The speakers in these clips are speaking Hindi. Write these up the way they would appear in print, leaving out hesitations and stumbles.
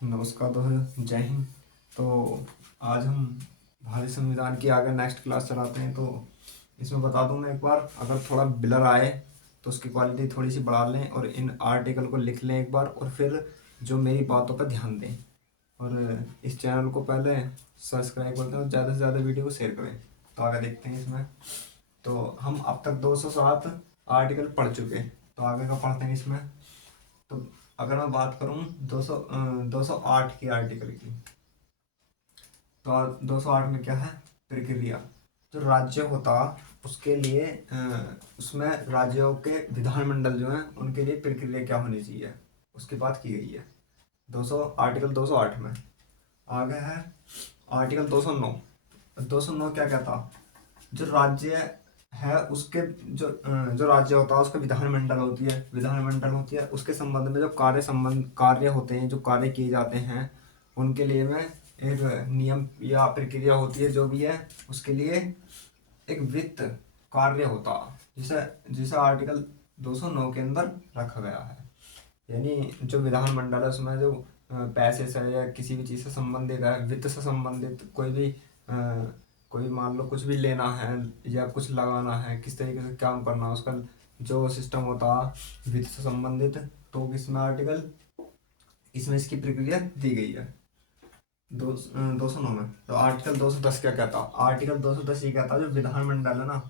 नमस्कार दोस्तों, जय हिंद। तो आज हम भारतीय संविधान की आगे नेक्स्ट क्लास चलाते हैं। तो इसमें बता दूं मैं एक बार, अगर थोड़ा ब्लर आए तो उसकी क्वालिटी थोड़ी सी बढ़ा लें और इन आर्टिकल को लिख लें एक बार, और फिर जो मेरी बातों पर ध्यान दें। और इस चैनल को पहले सब्सक्राइब कर दें और ज़्यादा से ज़्यादा वीडियो को शेयर करें। तो आगे देखते हैं इसमें। तो हम अब तक 207 आर्टिकल पढ़ चुके हैं, तो आगे का पढ़ते हैं इसमें। तो अगर मैं बात करूं 208 की आर्टिकल की, तो 208 में क्या है? प्रक्रिया। जो राज्य होता उसके लिए उसमें राज्यों के विधानमंडल जो हैं उनके लिए प्रक्रिया क्या होनी चाहिए, उसकी बात की गई है 200 आर्टिकल 208 में। आगे है आर्टिकल 209। 209 क्या कहता? जो राज्य है उसके जो राज्य होता है उसके विधानमंडल होती है उसके संबंध में जो कार्य होते हैं, जो कार्य किए जाते हैं, उनके लिए में एक नियम या प्रक्रिया होती है। जो भी है उसके लिए एक वित्त कार्य होता, जिसे जिसे आर्टिकल 209 के अंदर रखा गया है। यानी जो विधानमंडल है उसमें जो पैसे से या किसी भी चीज़ से संबंधित है, वित्त से संबंधित कोई भी कोई मान लो कुछ भी लेना है या कुछ लगाना है, किस तरीके से काम करना है, उसका जो सिस्टम होता है वित्त से संबंधित, तो किसमें आर्टिकल इसमें इसकी प्रक्रिया दी गई है 209 में। तो आर्टिकल 210 क्या कहता? आर्टिकल 210 ये कहता है जो विधानमंडल है ना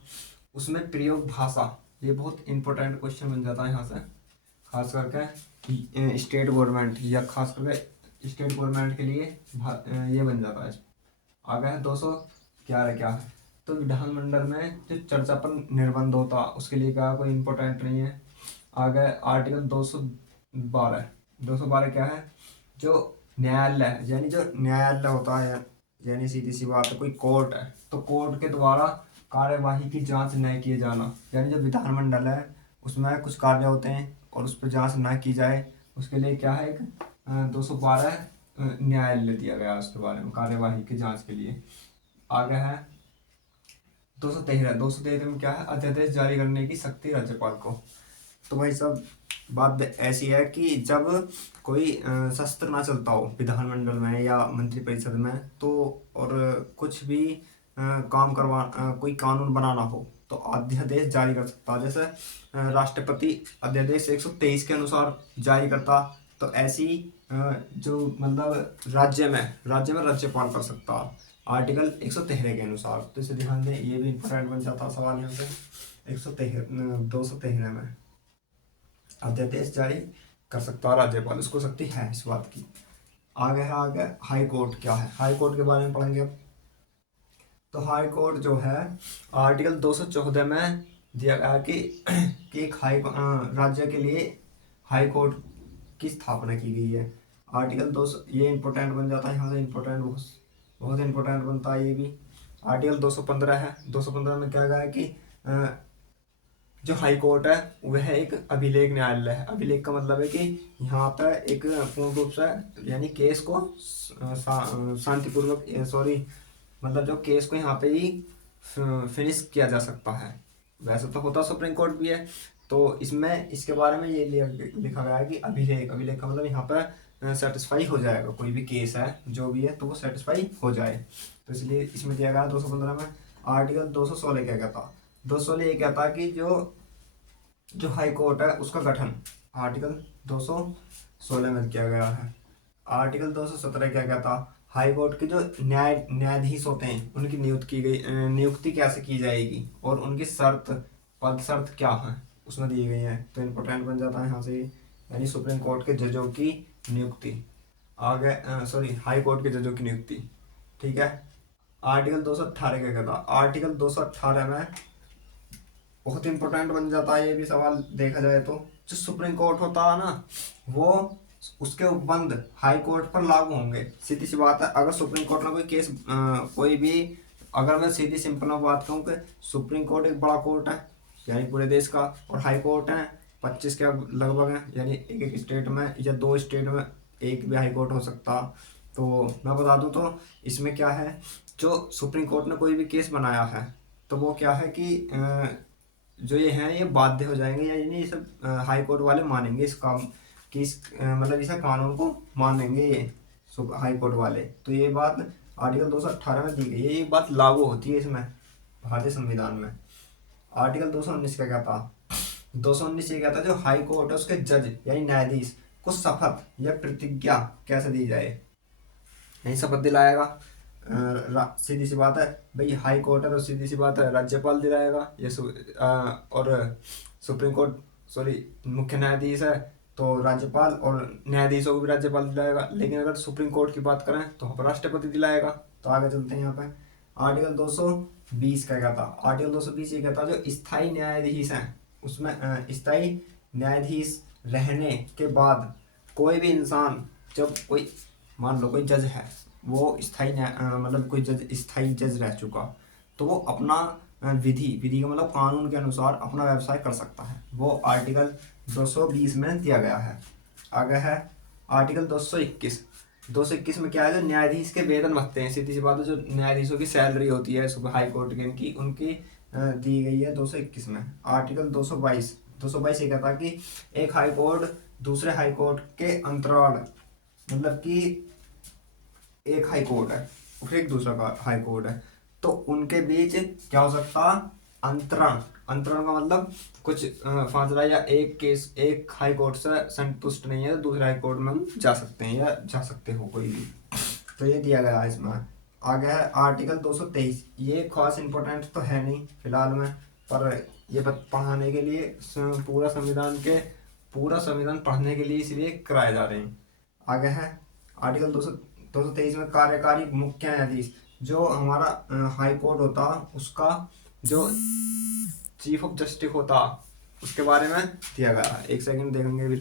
उसमें प्रयोग भाषा, ये बहुत इंपॉर्टेंट क्वेश्चन बन जाता है यहाँ से, खास करके स्टेट गवर्नमेंट या खास करके स्टेट गवर्नमेंट के लिए ये बन जाता है। आगे है 211 क्या है? तो विधानमंडल में जो चर्चा पर निर्बंध होता उसके लिए क्या कोई इंपॉर्टेंट नहीं है। आगे आर्टिकल 212। 212 क्या है? जो न्यायालय, यानी जो न्यायालय होता है, यानी सीधी सी बात है कोई कोर्ट है तो कोर्ट के द्वारा कार्यवाही की जांच न किए जाना। यानी जो विधानमंडल है उसमें कुछ कार्य होते हैं और उस पर जांच न की जाए, उसके लिए क्या है? एक 212 न्यायालय दिया गया है उसके बारे में कार्यवाही की जांच के लिए। आगे है 213। 213 में क्या है? अध्यादेश जारी करने की शक्ति राज्यपाल को। तो भाई सब बात ऐसी है कि जब कोई शस्त्र ना चलता हो विधानमंडल में या मंत्रिपरिषद में, तो और कुछ भी कोई कानून बनाना हो तो अध्यादेश जारी कर सकता है। जैसे राष्ट्रपति अध्यादेश 123 के अनुसार जारी करता, तो ऐसी जो मतलब राज्य में राज्यपाल कर सकता आर्टिकल 113 के अनुसार। तो इसे ध्यान दें, ये भी इंपॉर्टेंट बन जाता सवाल यहाँ पे। 213 में अध्यादेश जारी कर सकता है राज्यपाल, उसको शक्ति है इस बात की। आगे हाई कोर्ट क्या है? हाई कोर्ट के बारे में पढ़ेंगे अब। तो हाई कोर्ट जो है आर्टिकल 214 में दिया गया कि एक राज्य के लिए हाई कोर्ट की स्थापना की गई है। आर्टिकल 200 ये इंपॉर्टेंट बन जाता है यहाँ से, इंपॉर्टेंट बहुत बहुत इंपॉर्टेंट बनता है ये भी। आर्टिकल 215 है। 215 में क्या गया है कि जो हाई कोर्ट है वह एक अभिलेख न्यायालय है। अभिलेख का मतलब है कि यहाँ पर एक पूर्ण रूप से यानी केस को शांतिपूर्वक सॉरी मतलब जो केस को यहाँ पे ही फिनिश किया जा सकता है। वैसे तो होता सुप्रीम कोर्ट भी है, तो इसमें इसके बारे में ये लिखा गया है कि अभिलेख, अभिलेख का मतलब यहाँ पर सेटिस्फाई हो जाएगा, कोई भी केस है जो भी है तो वो सेटिस्फाई हो जाए, तो इसलिए इसमें दिया गया 215 में। आर्टिकल 216 क्या कहता? 216 ये कहता है कि जो जो हाई कोर्ट है उसका गठन आर्टिकल 216 में किया गया है। आर्टिकल 217 क्या कहता? हाई कोर्ट के जो न्यायाधीश होते हैं उनकी नियुक्ति कैसे की जाएगी और उनकी पद शर्त क्या है उसमें दी गई है। तो इम्पोर्टेंट बन जाता है यहाँ से, यानी सुप्रीम कोर्ट के जजों की नियुक्ति। आगे सॉरी हाई कोर्ट के जजों की नियुक्ति, ठीक है। आर्टिकल 218 क्या कहता? आर्टिकल 218 में बहुत इंपॉर्टेंट बन जाता है ये भी सवाल देखा जाए तो। जो सुप्रीम कोर्ट होता है ना वो उसके उपबंध हाई कोर्ट पर लागू होंगे। सीधी सी बात है, अगर सुप्रीम कोर्ट में कोई केस कोई भी, अगर मैं सीधी सिंपल में बात कहूँ कि सुप्रीम कोर्ट एक बड़ा कोर्ट है यानी पूरे देश का, और हाई कोर्ट है 25 के लगभग है, यानी एक एक स्टेट में या 2 स्टेट में एक भी हाई कोर्ट हो सकता। तो मैं बता दूं तो इसमें क्या है, जो सुप्रीम कोर्ट ने कोई भी केस बनाया है तो वो क्या है कि जो ये हैं ये बाध्य हो जाएंगे, या ये सब हाई कोर्ट वाले मानेंगे इस काम कि मतलब इस कानून को मानेंगे ये हाई कोर्ट वाले। तो ये बात आर्टिकल 218 में दी गई है, ये बात लागू होती है इसमें भारतीय संविधान में। आर्टिकल 219 का क्या था? 219 ये कहता है जो हाई कोर्ट है उसके जज यानी न्यायाधीश को शपथ या प्रतिज्ञा कैसे दी जाए, यही शपथ दिलाएगा। सीधी सी बात है भाई, हाई कोर्ट है तो सीधी सी बात है राज्यपाल दिलाएगा ये और सुप्रीम कोर्ट सॉरी मुख्य न्यायाधीश है तो राज्यपाल, और न्यायाधीशों को भी राज्यपाल दिलाएगा। लेकिन अगर सुप्रीम कोर्ट की बात करें तो राष्ट्रपति दिलाएगा। तो आगे चलते हैं यहाँ पे। आर्टिकल 220 का क्या था? आर्टिकल 220 ये कहता है जो स्थायी न्यायाधीश हैं उसमें स्थायी न्यायाधीश रहने के बाद कोई भी इंसान, जब कोई मान लो कोई जज है वो स्थायी मतलब कोई जज स्थायी जज रह चुका, तो वो अपना विधि का मतलब कानून के अनुसार अपना व्यवसाय कर सकता है। वो आर्टिकल 220 में दिया गया है। आगे है आर्टिकल 221 में क्या है? जो न्यायाधीश के वेतन भत्ते हैं, सीधी सी बात है जो न्यायाधीशों की सैलरी होती है सुबह हाई कोर्ट के इनकी उनकी दी गई है 221 में। आर्टिकल 222 ये कहता है कि एक हाई कोर्ट दूसरे हाई कोर्ट के अंतराल, मतलब कि एक हाई कोर्ट है फिर एक दूसरा हाई कोर्ट है तो उनके बीच क्या हो सकता? अंतरण का मतलब कुछ फासला या एक केस एक हाई कोर्ट से संतुष्ट नहीं है तो दूसरे हाई कोर्ट में हम जा सकते हैं या जा सकते हो कोई भी। तो ये दिया गया है इसमें। आगे है आर्टिकल 223, ये खास इंपॉर्टेंट तो है नहीं फिलहाल में, पर ये पढ़ाने के लिए पूरा संविधान पढ़ने के लिए इसलिए कराए जा रहे हैं। आगे है आर्टिकल 223 में कार्यकारी मुख्य न्यायाधीश, जो हमारा हाई कोर्ट होता उसका जो चीफ ऑफ जस्टिस होता उसके बारे में दिया गया है। एक सेकंड देखेंगे भी।